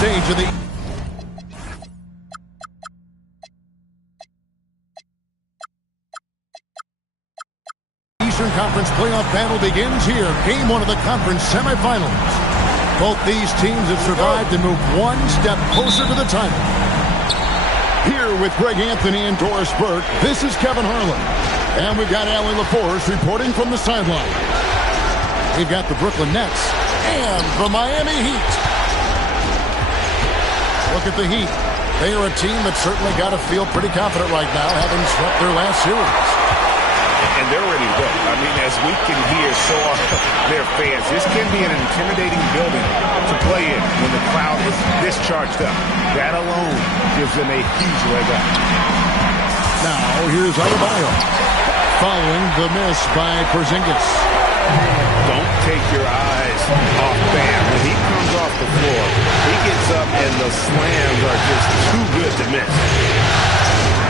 stage of the Eastern Conference playoff battle begins here. Game 1 of the conference semifinals. Both these teams have survived and moved one step closer to the title. Here with Greg Anthony and Doris Burke, this is Kevin Harlan. And we've got Allie LaForce reporting from the sideline. We've got the Brooklyn Nets and the Miami Heat. Look at the Heat. They are a team that certainly got to feel pretty confident right now, having swept their last series. And they're ready to go. I mean, as we can hear, so are their fans. This can be an intimidating building to play in when the crowd is this charged up. That alone gives them a huge leg up. Now, here's Adebayo, following the miss by Porzingis. Don't take your eyes off Bam. When he comes off the floor, he gets up and the slams are just too good to miss.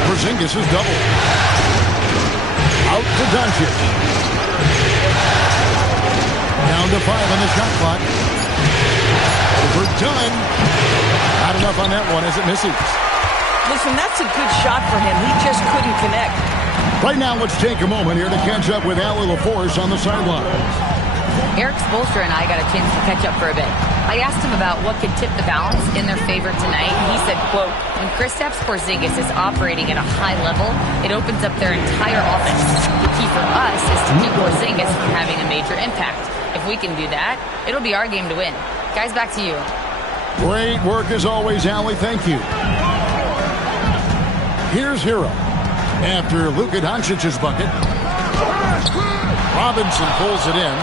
Porzingis is doubled. Out to Doncic. Down to 5 on the shot clock. Overdone. Not enough on that one as it misses. Listen, that's a good shot for him. He just couldn't connect. Right now, let's take a moment here to catch up with Allie LaForce on the sideline. Eric Spoelstra and I got a chance to catch up for a bit. I asked him about what could tip the balance in their favor tonight. He said, quote, when Kristaps Porzingis is operating at a high level, it opens up their entire offense. The key for us is to keep Porzingis from having a major impact. If we can do that, it'll be our game to win. Guys, back to you. Great work as always, Allie. Thank you. Here's Hero. After Luka Doncic's bucket, Robinson pulls it in.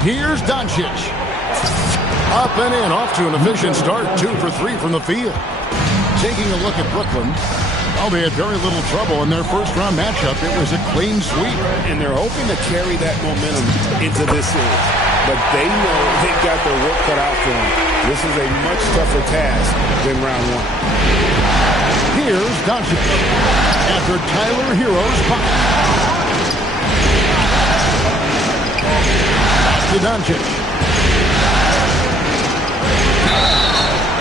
Here's Doncic. Up and in, off to an efficient start. 2 for 3 from the field. Taking a look at Brooklyn. Oh, they had very little trouble in their first-round matchup. It was a clean sweep. And they're hoping to carry that momentum into this series. But they know they've got their work cut out for them. This is a much tougher task than round 1. Here's Doncic. After Tyler Hero's bucket. To Doncic.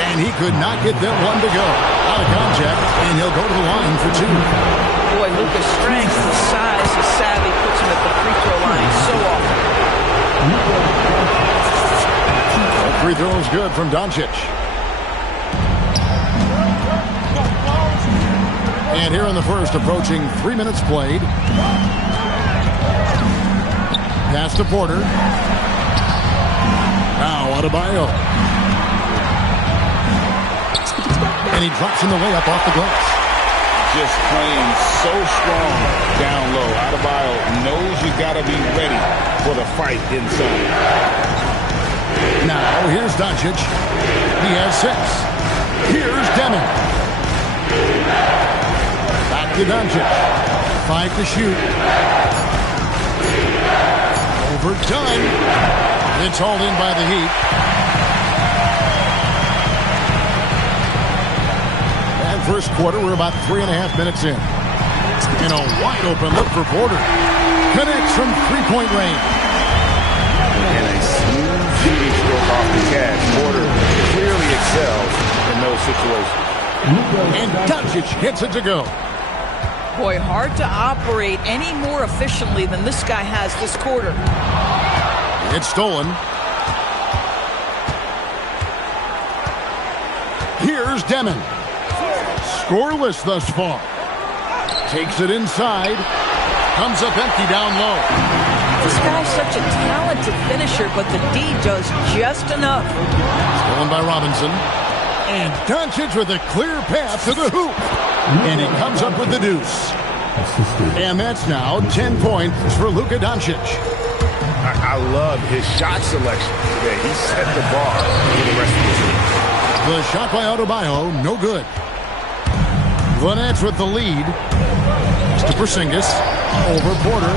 And he could not get that one to go. Out of contact, and he'll go to the line for 2. Boy, Luka's strength and size, his savvy puts him at the free throw line so often. That free throw is good from Doncic. And here in the first, approaching 3 minutes played. Pass to Porter. Now Adebayo. And he drops in the layup off the glass. Just playing so strong down low. Adebayo knows you got to be ready for the fight inside. Now here's Doncic. He has 6. Here's Deming. Back to Doncic. 5 to shoot. Overdone. It's hauled in by the Heat. And first quarter, we're about 3.5 minutes in. And a wide open look for Porter. Connects from three-point range. And a smooth shooting stroke off the catch. Porter clearly excels in those situations. And Doncic hits it to go. Boy, hard to operate any more efficiently than this guy has this quarter. It's stolen. Here's Deming. Scoreless thus far. Takes it inside. Comes up empty down low. This guy's such a talented finisher, but the D does just enough. Stolen by Robinson. And Doncic with a clear path to the hoop. And he comes up with the deuce. And that's now 10 points for Luka Doncic. I love his shot selection today. He set the bar for the rest of the team. The shot by Adebayo, no good. The Nets with the lead. To Porzingis. Over Porter.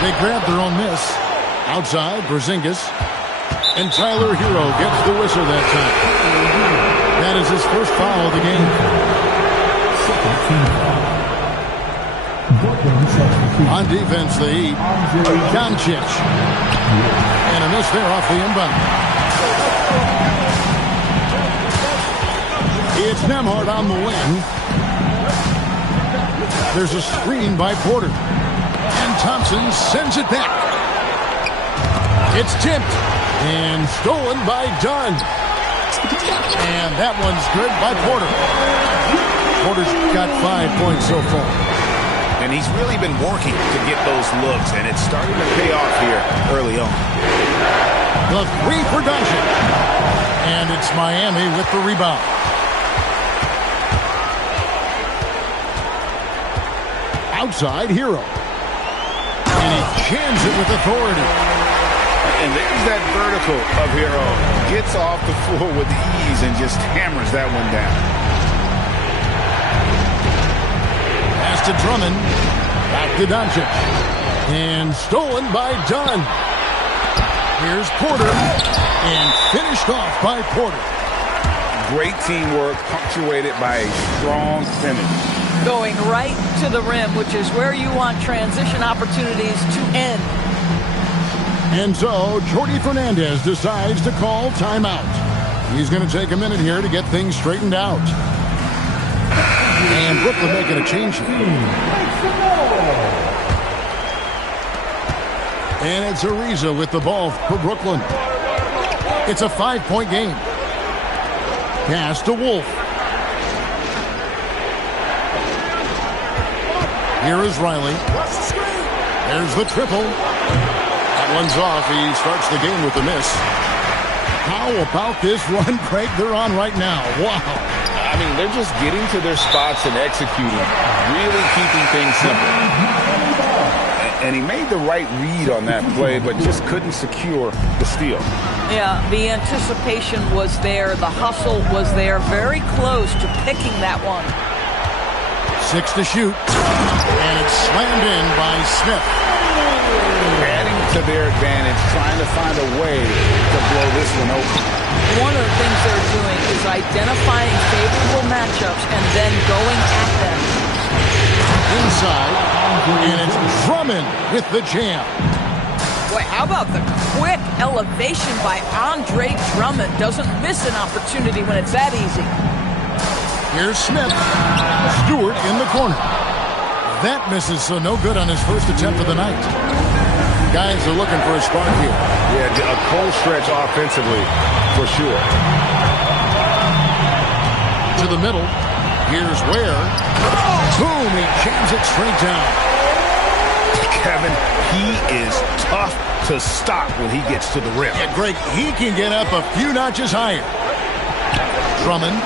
They grab their own miss. Outside, Porzingis. And Tyler Hero gets the whistle that time. That is his first foul of the game. On defense, the Heat. Doncic. And a miss there off the inbound. It's Nembhard on the wing. There's a screen by Porter. And Thompson sends it back. It's tipped and stolen by Dunn. And that one's good by Porter. Porter's got 5 points so far. And he's really been working to get those looks, and it's starting to pay off here early on. The three for Doncic. And it's Miami with the rebound. Outside, Hero. And he jams it with authority. And there's that vertical of Hero. Gets off the floor with ease and just hammers that one down. Pass to Drummond. Back to Doncic. And stolen by Dunn. Here's Porter. And finished off by Porter. Great teamwork, punctuated by a strong finish. Going right to the rim, which is where you want transition opportunities to end. And so, Jordi Fernandez decides to call timeout. He's going to take a minute here to get things straightened out. And Brooklyn making a change here. And it's Ariza with the ball for Brooklyn. It's a 5-point game. Pass to Wolf. Here is Riley. There's the triple. That one's off. He starts the game with a miss. How about this run, Craig, they're on right now? Wow. I mean, they're just getting to their spots and executing, really keeping things simple. And he made the right read on that play, but just couldn't secure the steal. Yeah, the anticipation was there. The hustle was there. Very close to picking that one. 6 to shoot. And it's slammed in by Smith. Adding to their advantage, trying to find a way to blow this one open. One of the things they're doing is identifying favorable matchups and then going at them. Inside. And it's Drummond with the jam. Boy, how about the quick elevation by Andre Drummond? Doesn't miss an opportunity when it's that easy. Here's Smith. Stewart in the corner. That misses, so no good on his first attempt of the night. Guys are looking for a spark here. Yeah, a cold stretch offensively, for sure. To the middle. Here's Ware. Boom, he jams it straight down. Kevin, he is tough to stop when he gets to the rim. Yeah, Greg, he can get up a few notches higher. Drummond.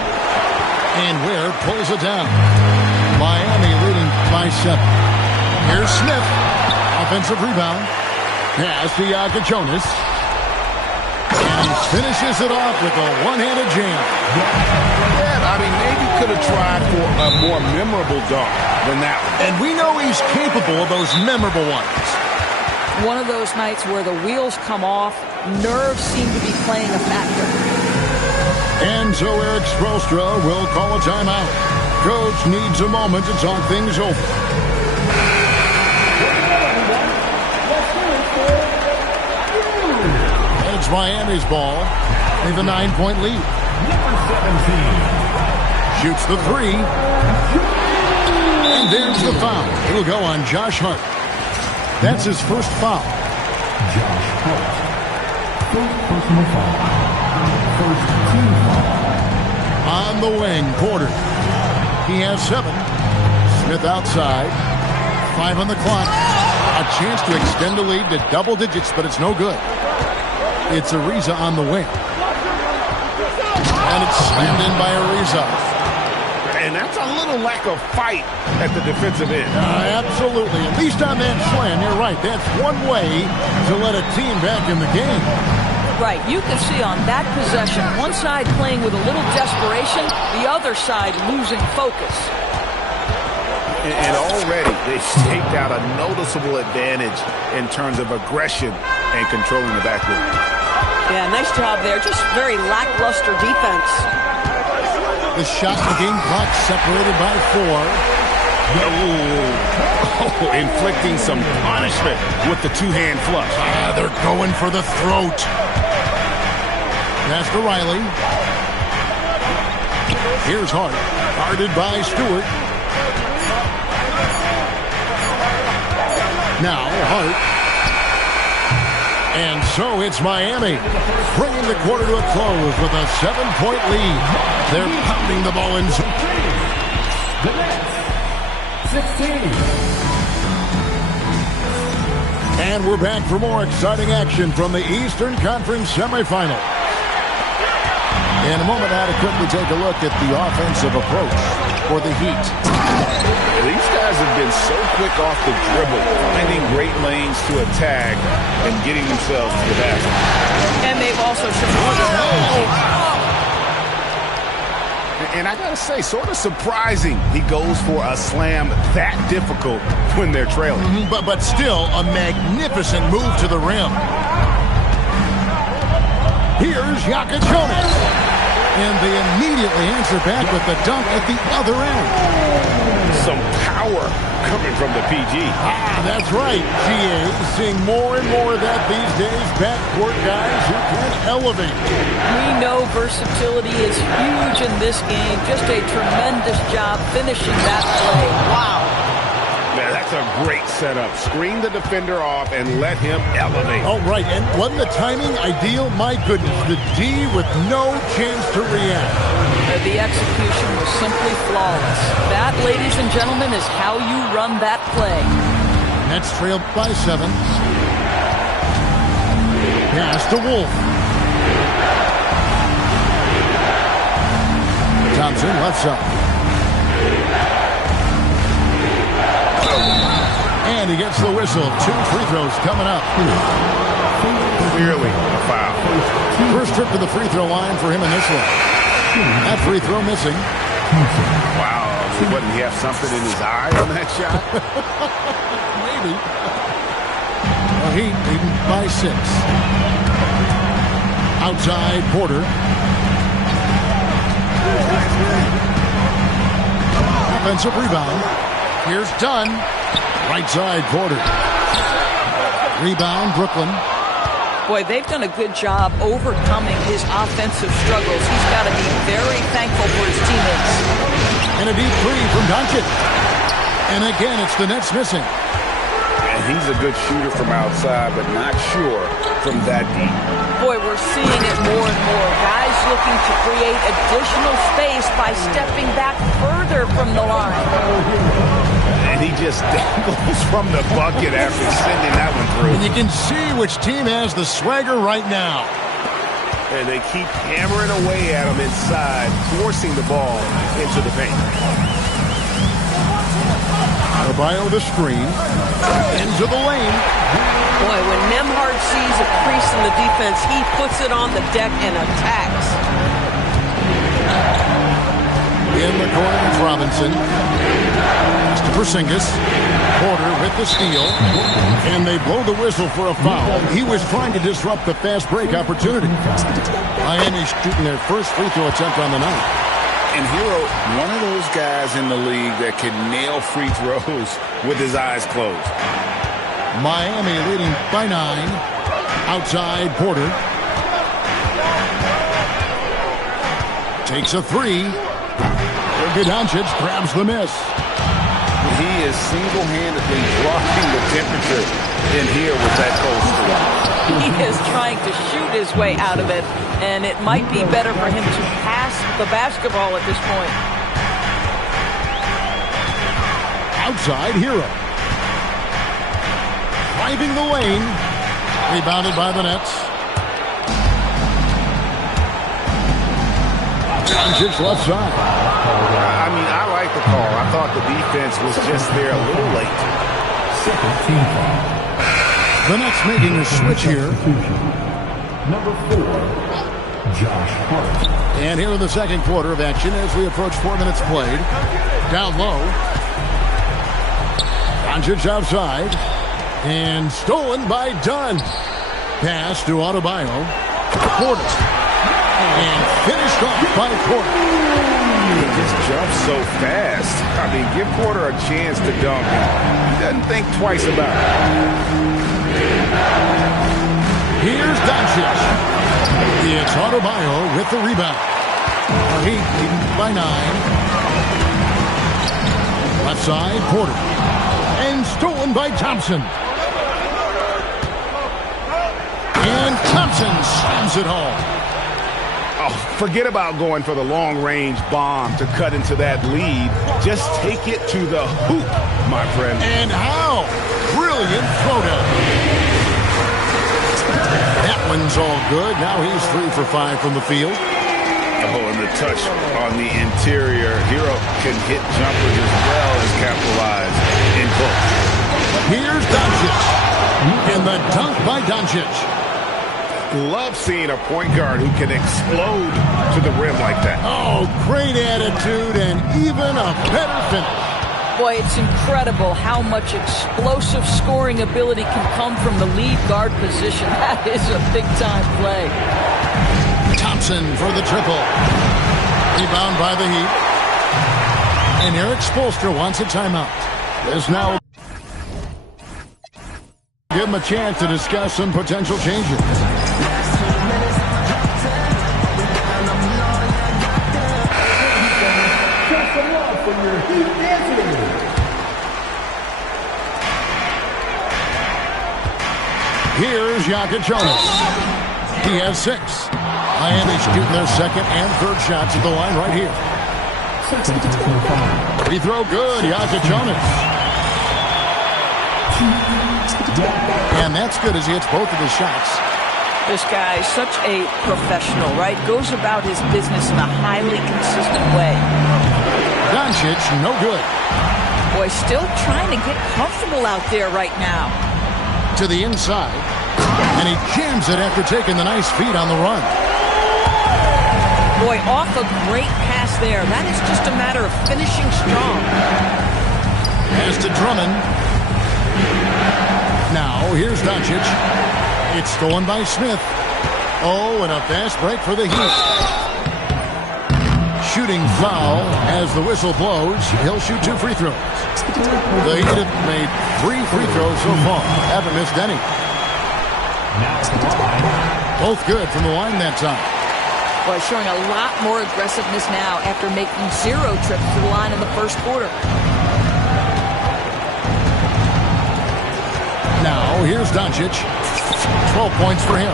And Ware pulls it down. Miami leading by 7. Here's Smith. Offensive rebound. Pass to Jonas. And he finishes it off with a one-handed jam. Yeah, I mean, maybe could have tried for a more memorable dunk than that one. And we know he's capable of those memorable ones. One of those nights where the wheels come off, nerves seem to be playing a factor. And so Eric Spoelstra will call a timeout. Coach needs a moment to talk things over. And it's Miami's ball. They have a 9-point lead. Shoots the three. And there's the foul. It'll go on Josh Hart. That's his first foul. Josh Hart. First personal foul. First team foul. On the wing, Porter. He has 7. Smith outside. 5 on the clock. A chance to extend the lead to double digits, but it's no good. It's Ariza on the wing. And it's slammed in by Ariza. And that's a little lack of fight at the defensive end. Absolutely. At least on that slam, you're right. That's one way to let a team back in the game. Right. You can see on that possession, one side playing with a little desperation, the other side losing focus. And already they've staked out a noticeable advantage in terms of aggression and controlling the backcourt. Yeah, nice job there. Just very lackluster defense. The shot, the game clock separated by 4. Oh, inflicting some punishment with the two-hand flush. They're going for the throat. Pass to Riley. Here's Hart. Guarded by Stewart. Now Hart. And so it's Miami, bringing the quarter to a close with a 7-point lead. They're pounding the ball in. The Nets, 16. And we're back for more exciting action from the Eastern Conference semifinal. In a moment now to quickly take a look at the offensive approach for the Heat. These guys have been so quick off the dribble, finding great lanes to attack and getting themselves to the basket. And they've also shown. And I got to say, sort of surprising he goes for a slam that difficult when they're trailing. But still a magnificent move to the rim. Here's Jonas. And they immediately answer back with the dunk at the other end. Some power coming from the PG. That's right, GA. Seeing more and more of that these days. Backcourt guys who can elevate. We know versatility is huge in this game. Just a tremendous job finishing that play. Wow. Man, that's a great setup. Screen the defender off and let him elevate. Oh, right. And wasn't the timing ideal? My goodness. The D with no chance to react. The execution was simply flawless. That, ladies and gentlemen, is how you run that play. Nets trailed by 7. Pass to Wolf. Thompson left side. And he gets the whistle. 2 free throws coming up. Clearly a foul. First trip to the free throw line for him in this one. That free throw missing. Wow. Wouldn't he have something in his eye on that shot? Maybe. Well, Heat leading by 6. Outside Porter. Offensive rebound. Here's Dunn. Right side Porter. Rebound Brooklyn. Boy, they've done a good job overcoming his offensive struggles. He's got to be very thankful for his teammates. And a deep three from Doncic. And again, it's the Nets missing. And he's a good shooter from outside, but not sure from that deep. Boy, we're seeing it more and more. Guys looking to create additional space by stepping back further from the line. And he just dangles from the bucket after sending that one through. And you can see which team has the swagger right now. And they keep hammering away at him inside, forcing the ball into the paint. Adebayo the screen. Into the lane. Boy, when Nembhard sees a crease in the defense, he puts it on the deck and attacks. In the corner, it's Robinson. To Porzingis. Porter with the steal. And they blow the whistle for a foul. He was trying to disrupt the fast break opportunity. Miami shooting their first free throw attempt on the night. And Hero, one of those guys in the league that can nail free throws with his eyes closed. Miami leading by 9. Outside Porter. Takes a 3. Doncic grabs the miss. He is single-handedly dropping the temperature in here with that cold streak. He is trying to shoot his way out of it, and it might be better for him to pass the basketball at this point. Outside Hero. Driving the lane. Rebounded by the Nets. Doncic left side. I mean, I like the call. I thought the defense was just there a little late. Second team foul. The Nets making a switch here. Number 4, Josh Hart. And here in the second quarter of action as we approach 4 minutes played. Down low. Doncic outside. And stolen by Dunn. Pass to Adebayo. Porter. And finished off by Porter. He just jumps so fast. I mean, give Porter a chance to dunk. He doesn't think twice about it. Here's Doncic. It's Adebayo with the rebound. Heat leading by 9. Left side, Porter. And stolen by Thompson. And Thompson slams it home. Oh, forget about going for the long-range bomb to cut into that lead. Just take it to the hoop, my friend. And how? Brilliant throwdown. That one's all good. Now he's 3 for 5 from the field. Oh, and the touch on the interior. Hero can hit jumpers as well as capitalize in both. Here's Doncic. And the dunk by Doncic. Love seeing a point guard who can explode to the rim like that. Oh, great attitude and even a better finish. Boy, it's incredible how much explosive scoring ability can come from the lead guard position. That is a big-time play. Thompson for the triple. Rebound by the Heat. And Eric Spoelstra wants a timeout. There's now... Give him a chance to discuss some potential changes. Here's Jokic. He has 6. Miami shooting their second and third shots at the line right here. Free throw good, Jokic. And that's good as he hits both of his shots. This guy is such a professional, right? Goes about his business in a highly consistent way. Doncic, no good. Boy, still trying to get comfortable out there right now. To the inside. And he jams it after taking the nice feed on the run. Boy, off a great pass there. That is just a matter of finishing strong. Pass to Drummond. Now, here's Doncic. It's stolen by Smith. Oh, and a fast break for the Heat. Shooting foul as the whistle blows. He'll shoot 2 free throws. The Heat have made 3 free throws so far. Haven't missed any. Both good from the line that time. Boy, showing a lot more aggressiveness now after making 0 trips to the line in the first quarter. Now, here's Doncic. 12 points for him.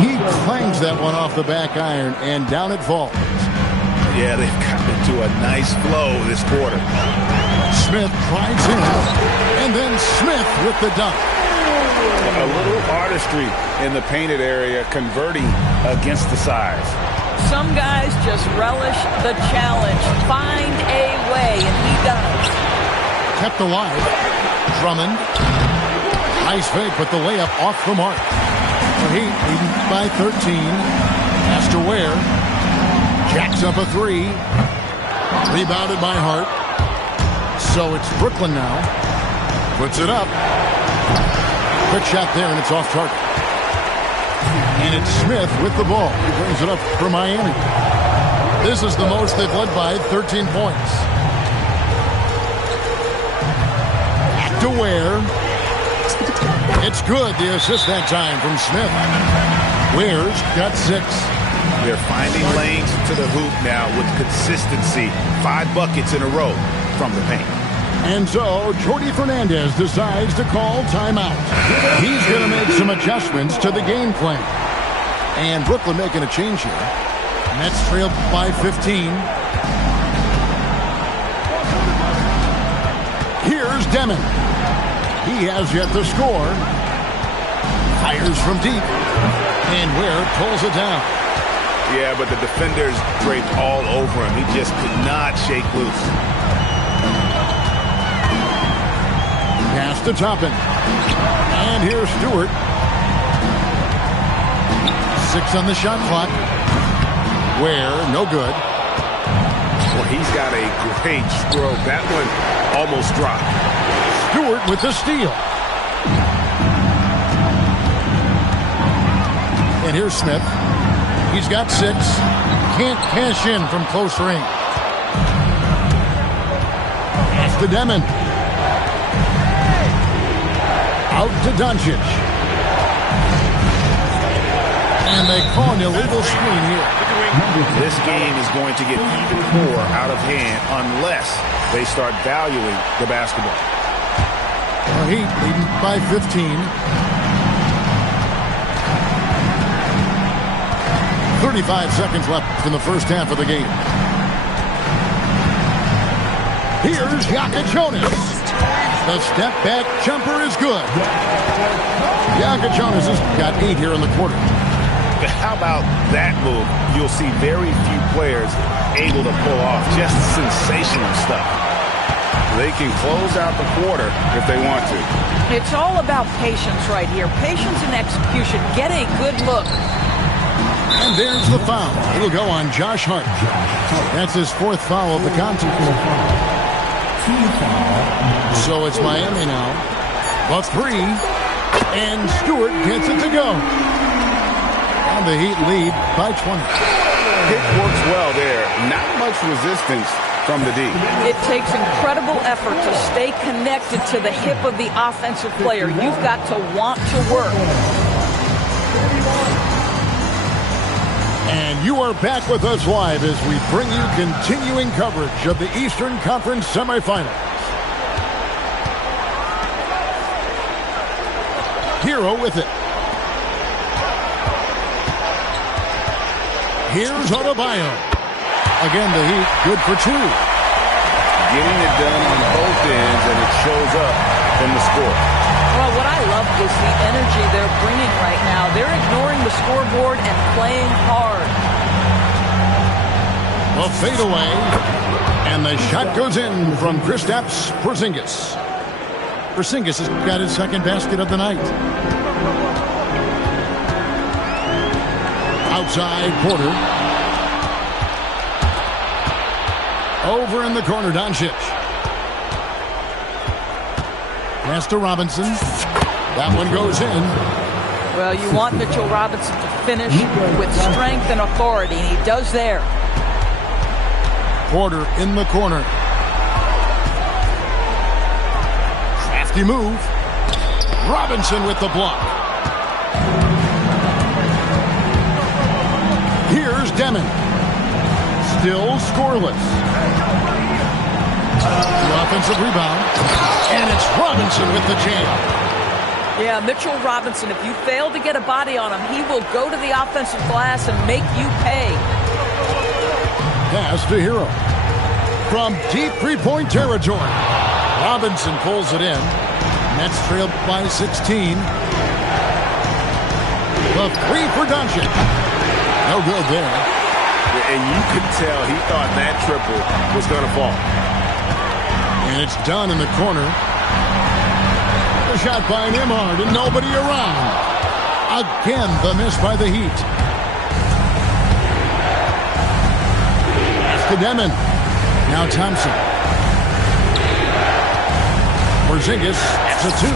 He clangs that one off the back iron, and down it falls. Yeah, they've gotten into a nice flow this quarter. Smith drives in, and then Smith with the dunk. A little artistry in the painted area, converting against the size. Some guys just relish the challenge. Find a way, and he does. Kept alive. Drummond. Nice fake, but the layup off the mark. The Heat leading by 13. Has to Ware. Jacks up a 3. Rebounded by Hart. So it's Brooklyn now. Puts it up. Quick shot there, and it's off target. And it's Smith with the ball. He brings it up for Miami. This is the most they've led by, 13 points. Back to Ware. It's good, the assist that time from Smith. Ware's got 6. They're finding lanes to the hoop now with consistency. 5 buckets in a row from the paint. And so, Jordi Fernandez decides to call timeout. He's going to make some adjustments to the game plan. And Brooklyn making a change here. Nets trail by 15. Here's Demon. He has yet to score. Fires from deep. And Ware pulls it down. Yeah, but the defenders draped all over him. He just could not shake loose. Pass to Toppin. And here's Stewart. 6 on the shot clock. Ware, no good. Well, he's got a great stroke. That one almost dropped. Stewart with the steal. And here's Smith. He's got 6. Can't cash in from close range. Pass to Demon. Out to Doncic. And they call an illegal screen here. This game is going to get even more out of hand unless they start valuing the basketball. The Heat leading by 15. 35 seconds left in the first half of the game. Here's Jonas. The step-back jumper is good. Jonas has got 8 here in the quarter. How about that move? You'll see very few players able to pull off just sensational stuff. They can close out the quarter if they want to. It's all about patience right here. Patience and execution. Get a good look. And there's the foul. It'll go on Josh Hart. That's his 4th foul of the contest. So it's Miami now. The 3. And Stewart gets it to go. And the Heat lead by 20. It works well there. Not much resistance from the D. It takes incredible effort to stay connected to the hip of the offensive player. You've got to want to work. And you are back with us live as we bring you continuing coverage of the Eastern Conference semifinals. Hero with it. Here's Adebayo. Again, the Heat good for 2. Getting it done on both ends, and it shows up from the score. Well, what I love is the energy they're bringing right now. They're ignoring the scoreboard and playing hard. The fadeaway. And the shot goes in from Kristaps Porzingis. Porzingis has got his 2nd basket of the night. Outside Porter. Over in the corner, Doncic. Pass to Robinson. That one goes in. Well, you want Mitchell Robinson to finish with strength and authority, and he does there. Porter in the corner. Crafty move. Robinson with the block. Here's Demon. Still scoreless. The offensive rebound. And it's Robinson with the jam. Yeah, Mitchell Robinson, if you fail to get a body on him, he will go to the offensive glass and make you pay. Pass to Hero. From deep 3-point territory. Robinson pulls it in. Nets trailed by 16. The 3 for Doncic. No good there. And you could tell he thought that triple was going to fall. And it's done in the corner. The shot by Nembhard and nobody around. Again, the miss by the Heat. That's to Demon. Now Thompson. Porzingis to 2.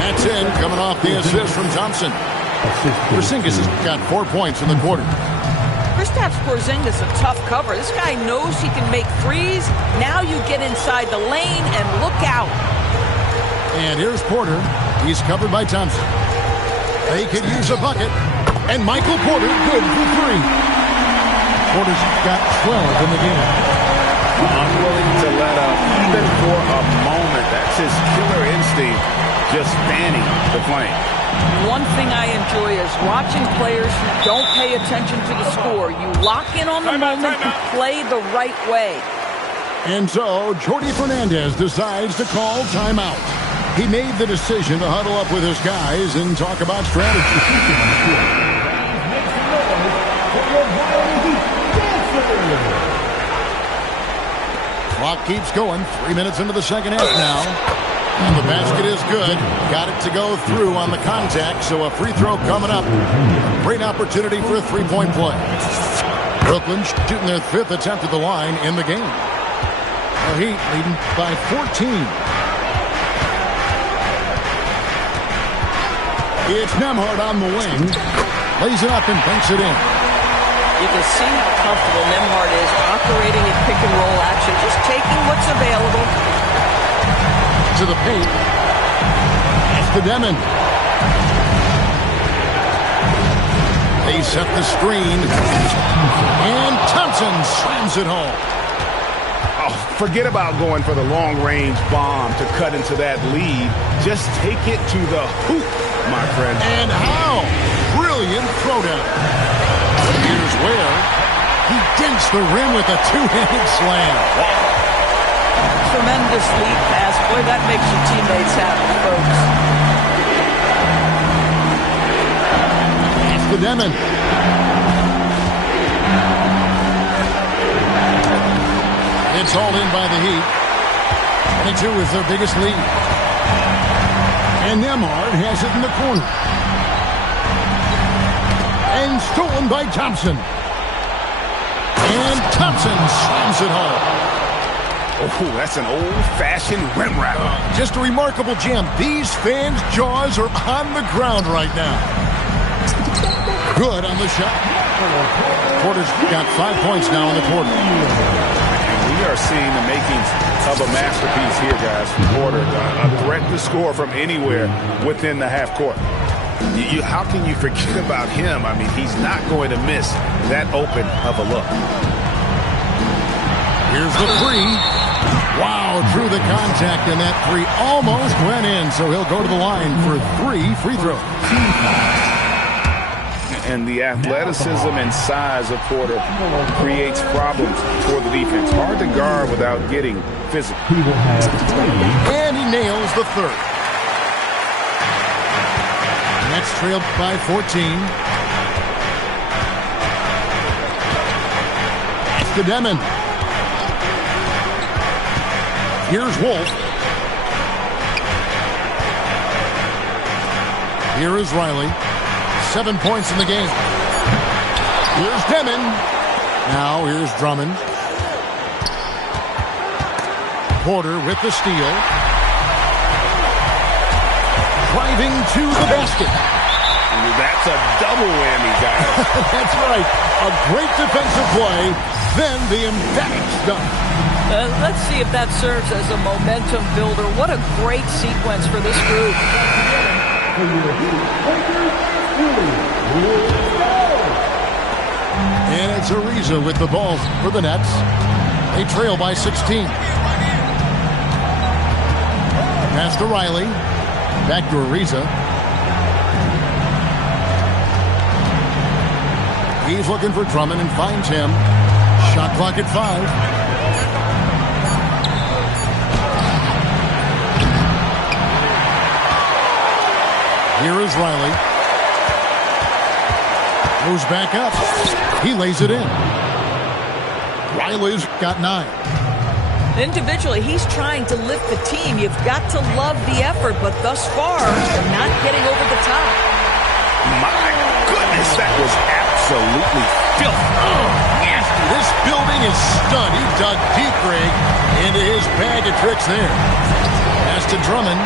That's in, coming off the assist from Thompson. Porzingis has got 4 points in the quarter. Kristaps Porzingis a tough cover. This guy knows he can make threes. Now you get inside the lane and look out. And here's Porter. He's covered by Thompson. They could use a bucket. And Michael Porter good for 3. Porter's got 12 in the game. Unwilling to let up even for a moment. That's his killer instinct, just fanning the flame. One thing I enjoy is watching players who don't pay attention to the score. You lock in on the moment and play the right way. And so, Jordi Fernandez decides to call timeout. He made the decision to huddle up with his guys and talk about strategy. Clock keeps going. 3 minutes into the second half now. And the basket is good. Got it to go through on the contact, so a free throw coming up. A great opportunity for a 3-point play. Brooklyn shooting their 5th attempt at the line in the game. The Heat leading by 14. It's Nembhard on the wing. Lays it up and banks it in. You can see how comfortable Nembhard is operating in pick and roll action, just taking what's available. To the paint. That's to Demon. They set the screen. And Thompson slams it home. Oh, forget about going for the long-range bomb to cut into that lead. Just take it to the hoop, my friend. And how? Brilliant throwdown. Here's where he dinks the rim with a two-handed slam. Tremendous lead pass. Boy, that makes your teammates happy, folks. That's the Demon. It's hauled in by the Heat. 22 is their biggest lead. And Nemhard has it in the corner. And stolen by Thompson. And Thompson slams it home. Oh, that's an old-fashioned rim wrap. Just a remarkable jam. These fans' jaws are on the ground right now. Good on the shot. Porter's got 5 points now in the quarter. We are seeing the makings of a masterpiece here, guys, from Porter. A threat to score from anywhere within the half court. How can you forget about him? I mean, he's not going to miss that open of a look. Here's the three. Wow, through the contact, and that three almost went in, so he'll go to the line for 3 free throws. And the athleticism and size of Porter creates problems for the defense. Hard to guard without getting physical. And he nails the third. Nets trailed by 14. It's the Demon. Here's Wolf. Here is Riley. 7 points in the game. Here's Demon. Now here's Drummond. Porter with the steal. Driving to the basket. That's a double whammy, guys. That's right. A great defensive play. Then the emphatic dunk. Let's see if that serves as a momentum builder. What a great sequence for this group. And it's Ariza with the ball for the Nets. They trail by 16. Pass to Riley. Back to Ariza. He's looking for Drummond and finds him. Shot clock at 5. Here is Riley. Goes back up. He lays it in. Riley's got 9. Individually, he's trying to lift the team. You've got to love the effort, but thus far, they're not getting over the top. My goodness, that was absolutely filthy. Oh, nasty. This building is stunned. He dug deep, Greg, into his bag of tricks there. Pass to Drummond.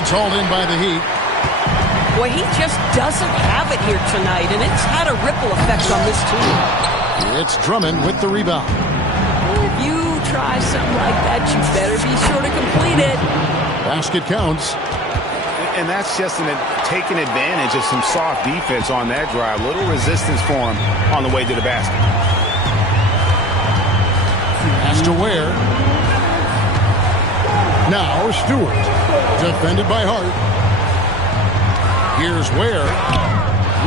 It's hauled in by the Heat. Boy, he just doesn't have it here tonight, and it's had a ripple effect on this team. It's Drummond with the rebound. If you try something like that, you better be sure to complete it. Basket counts. And that's just taking advantage of some soft defense on that drive. Little resistance for him on the way to the basket. Pass to Ware. Now Stewart. Defended by Hart. Here's Ware.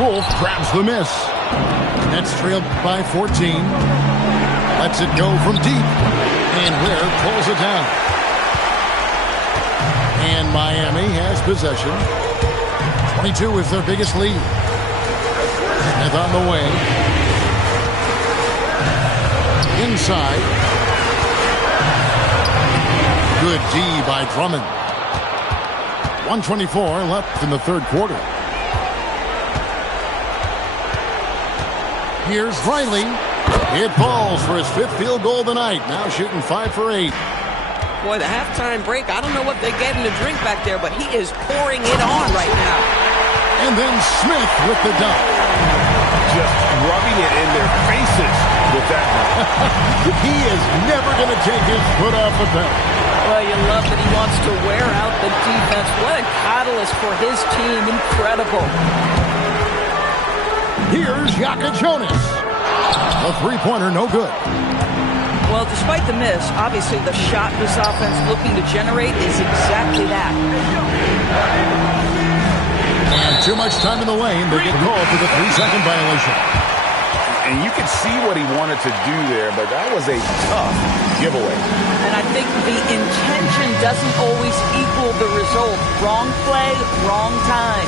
Wolf grabs the miss. Nets trailed by 14. Lets it go from deep. And Ware pulls it down. And Miami has possession. 22 is their biggest lead. Smith on the way. Inside. Good D by Drummond. 1:24 left in the third quarter. Here's Riley. It falls for his 5th field goal of the night. Now shooting 5 for 8. Boy, the halftime break, I don't know what they gave him to drink back there, but he is pouring it on right now. And then Smith with the dunk. Just rubbing it in their faces with that one. He is never going to take his foot off the pedal. Well, you love that he wants to wear out the defense. What a catalyst for his team. Incredible. Here's Yaka Jonas. A three-pointer, no good. Well, despite the miss, obviously the shot this offense looking to generate is exactly that. And too much time in the lane. They get called for the 3-second violation. And you can see what he wanted to do there, but that was a tough giveaway. And I think the intention doesn't always equal the result. Wrong play, wrong time.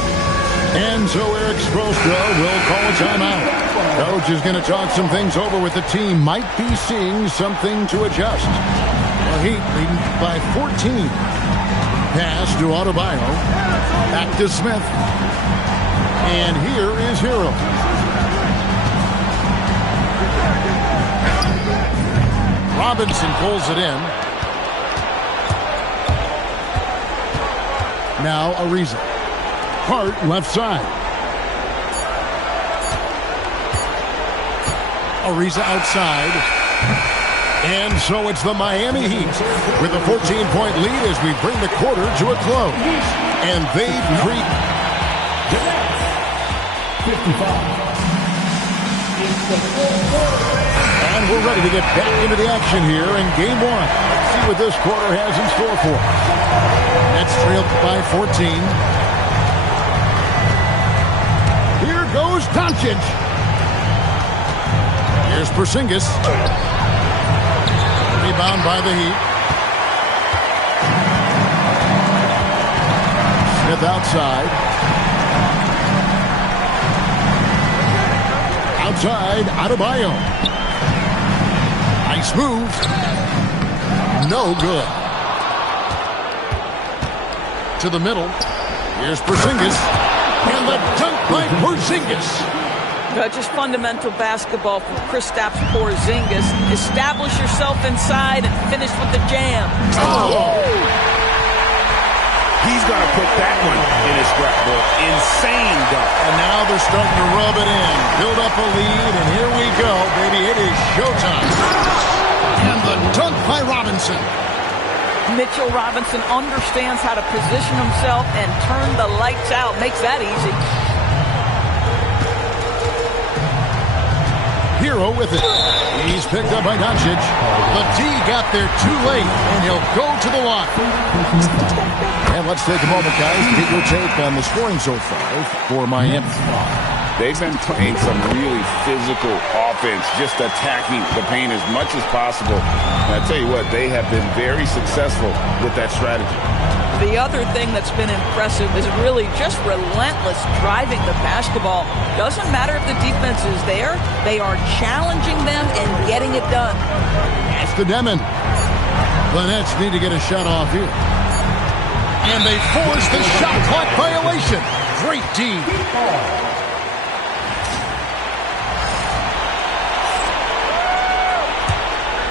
And so Eric Spoelstra will call a timeout. Coach is going to talk some things over with the team. Might be seeing something to adjust. Well, Heat leading by 14. Pass to Adebayo. Back to Smith. And here is Hero. Robinson pulls it in. Now Ariza. Hart left side. Ariza outside. And so it's the Miami Heat with a 14-point lead as we bring the quarter to a close. And they've creeped. 55. And we're ready to get back into the action here in game one. Let's see what this quarter has in store for us. Nets trailed by 14. Here goes Doncic. Here's Porzingis. Rebound by the Heat. Smith outside. Outside, Adebayo. Nice move. No good. To the middle. Here's Porzingis. And the dunk by Porzingis. Just fundamental basketball from Kristaps Porzingis. Establish yourself inside and finish with the jam. Oh! He's going to put that one in his scrapbook. Insane dunk. And now they're starting to rub it in. Build up a lead, and here we go, baby. It is showtime. And the dunk by Robinson. Mitchell Robinson understands how to position himself and turn the lights out. Makes that easy. Hero with it. He's picked up by Doncic. But D got there too late, and he'll go to the line. And let's take a moment, guys, to get your take on the scoring so far for Miami. They've been playing some really physical offense, just attacking the paint as much as possible. And I tell you what, they have been very successful with that strategy. The other thing that's been impressive is really just relentless driving the basketball. Doesn't matter if the defense is there, they are challenging them and getting it done. That's to Demon. The Nets need to get a shot off here. And they force the shot clock violation. Great D.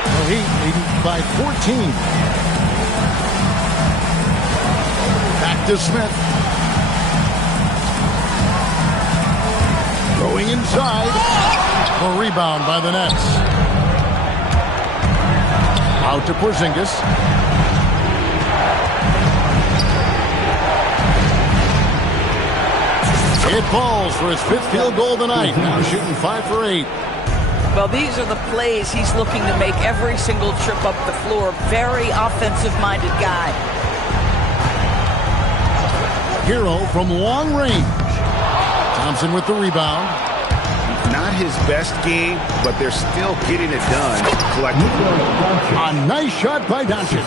The Heat leading by 14. Back to Smith. Going inside. A rebound by the Nets. Out to Porzingis. It falls for his fifth field goal tonight. Now shooting 5 for 8. Well, these are the plays he's looking to make every single trip up the floor. Very offensive-minded guy. Hero from long range. Thompson with the rebound. Not his best game, but they're still getting it done collectively. A nice shot by Doncic.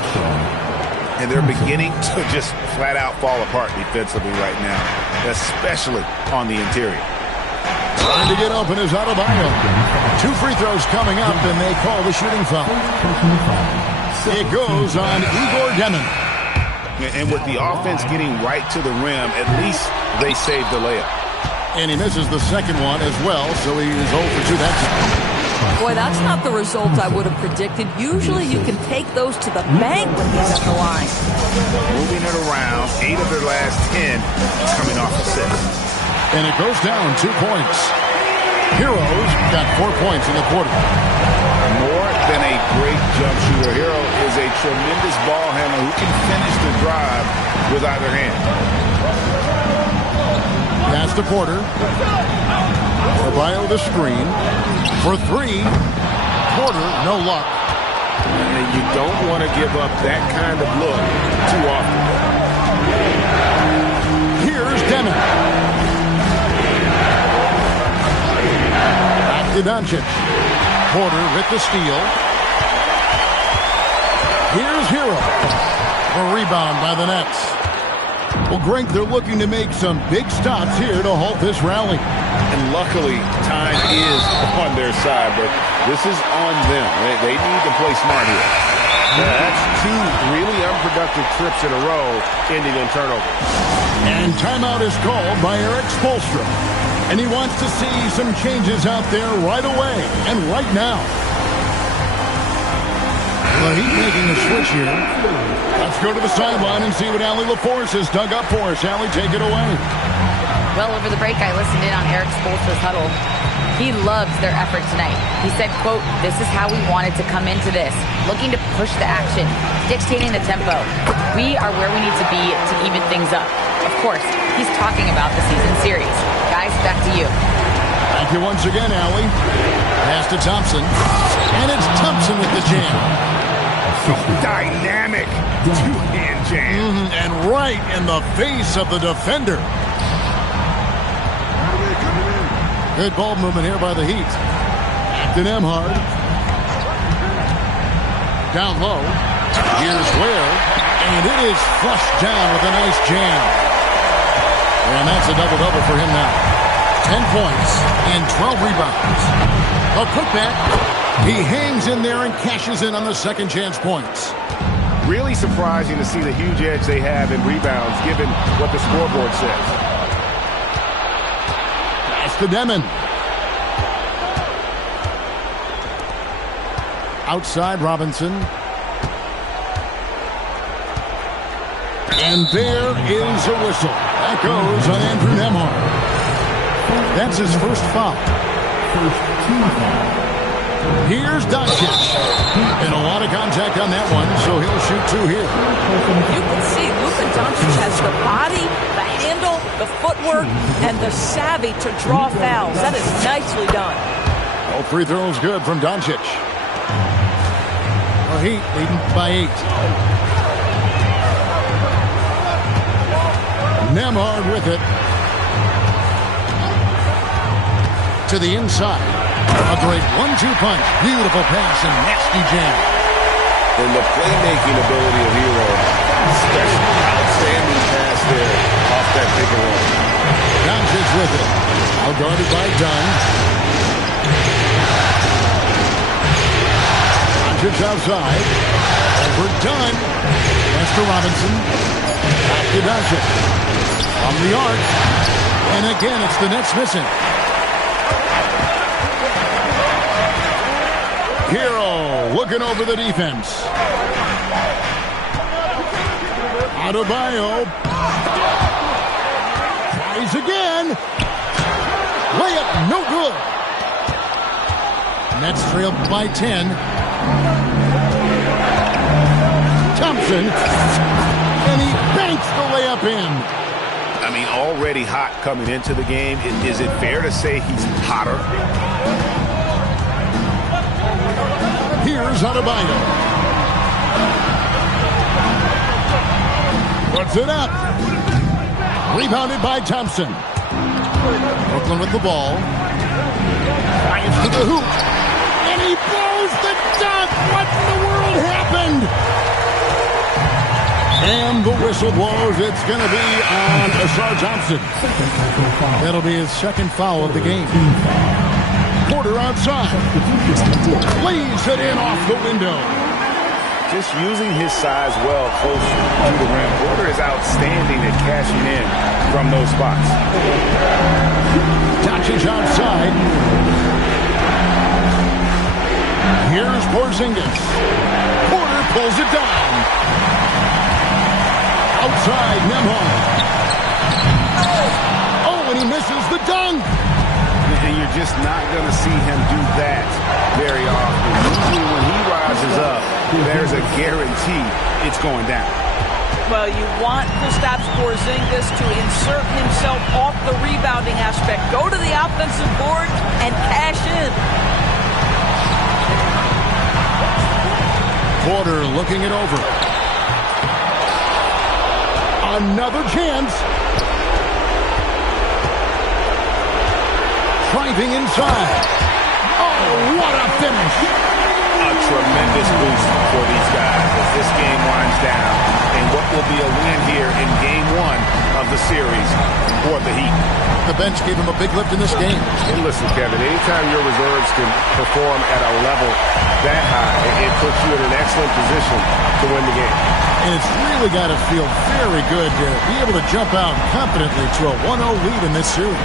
And they're beginning to just flat out fall apart defensively right now, especially on the interior. Trying to get open is Adebayo. 2 free throws coming up, and they call the shooting foul. It goes on Igor Demon. And with the offense getting right to the rim, at least they saved the layup. And he misses the second one as well, so he is 0 for 2 that time. Boy, that's not the result I would have predicted. Usually you can take those to the bank when he's at the line. Moving it around, 8 of their last 10 coming off the 6. And it goes down 2 points. Heroes got 4 points in the quarter. More than a great jump shooter, Hero is a tremendous ball handler who can finish the drive with either hand. Pass to Porter. Adebayo the screen. For 3. Porter, no luck. And you don't want to give up that kind of look too often. Here's Demon. Back to Doncic. Porter with the steal. Here's Hero. A rebound by the Nets. Well, Greg, they're looking to make some big stops here to halt this rally. And luckily, time is on their side, but this is on them. They need to play smart here. That's 2 really unproductive trips in a row ending in turnover. And timeout is called by Eric Spoelstra. And he wants to see some changes out there right away and right now. The Heat making a switch here. Let's go to the sideline and see what Allie LaForce has dug up for us. Allie, take it away. Well, over the break, I listened in on Eric Spoelstra's huddle. He loves their effort tonight. He said, quote, "This is how we wanted to come into this, looking to push the action, dictating the tempo. We are where we need to be to even things up." Of course, he's talking about the season series. Guys, back to you. Thank you once again, Allie. Pass to Thompson. And it's Thompson with the jam. Dynamic two-hand jam. And right in the face of the defender. Good ball movement here by the Heat. To Nembhard. Down low. Here's Ware. And it is flushed down with a nice jam. And that's a double-double for him now. 10 points and 12 rebounds. A putback. He hangs in there and cashes in on the second chance points. Really surprising to see the huge edge they have in rebounds given what the scoreboard says. Pass to Demon. Outside Robinson. And there is a whistle. That goes on Andrew Nembhard. That's his first foul. First team foul. Here's Doncic. And a lot of contact on that one, so he'll shoot 2 here. You can see Luka Doncic has the body, the handle, the footwork, and the savvy to draw fouls. That is nicely done. All 3 throws good from Doncic. The Heat leading by 8. Nembhard with it. To the inside. A great 1-2 punch. Beautiful pass and nasty jam. And the playmaking ability of Hero. Special, outstanding pass there off that pick and roll. Doncic with it. Now guarded by Dunn. Doncic outside. Over Dunn. Pass to Robinson. Back to Doncic. From the arc. And again, it's the Nets missing. Hero looking over the defense. Adebayo tries again. Layup no good. Nets trail by 10. Thompson. And he banks the layup in. I mean, already hot coming into the game. Is it fair to say he's hotter? Here's Adebayo. Puts it up. Rebounded by Thompson. Brooklyn with the ball. Drives to the hoop. And he blows the dunk. What in the world happened? And the whistle blows. It's going to be on Asar Thompson. That'll be his second foul of the game. Porter outside. Lays it in off the window. Just using his size well close to the rim. Porter is outstanding at cashing in from those spots. Doncic outside. Here's Porzingis. Porter pulls it down. Outside Nembhard. Oh, and he misses the dunk. and you're just not going to see him do that very often. Usually when he rises up, there's a guarantee it's going down. Well, you want Kristaps Porzingis to insert himself off the rebounding aspect. Go to the offensive board and cash in. Porter looking it over. Another chance. Driving inside. Oh, what a finish. A tremendous boost for these guys as this game winds down. And what will be a win here in Game 1 of the series for the Heat. The bench gave him a big lift in this game. And listen, Kevin, anytime your reserves can perform at a level that high, it puts you in an excellent position to win the game. And it's really got to feel very good to be able to jump out confidently to a 1-0 lead in this series.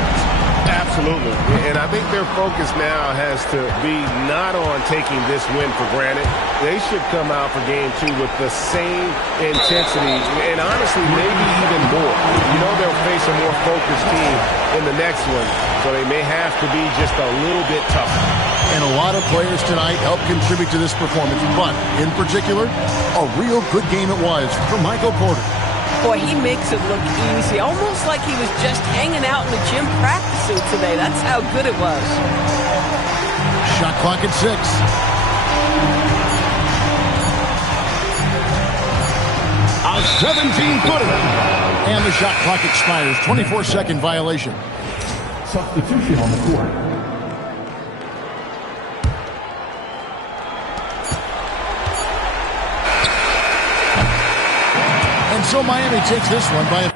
Absolutely. And I think their focus now has to be not on taking this win for granted. They should come out for Game 2 with the same intensity and honestly maybe even more. You know they'll face a more focused team in the next one, so they may have to be just a little bit tougher. And a lot of players tonight helped contribute to this performance, but in particular, a real good game it was for Michael Porter. Boy, he makes it look easy, almost like he was just hanging out in the gym practicing today. That's how good it was. Shot clock at 6. A 17-footer. And the shot clock expires. 24-second violation. Substitution on the court. And so Miami takes this one by a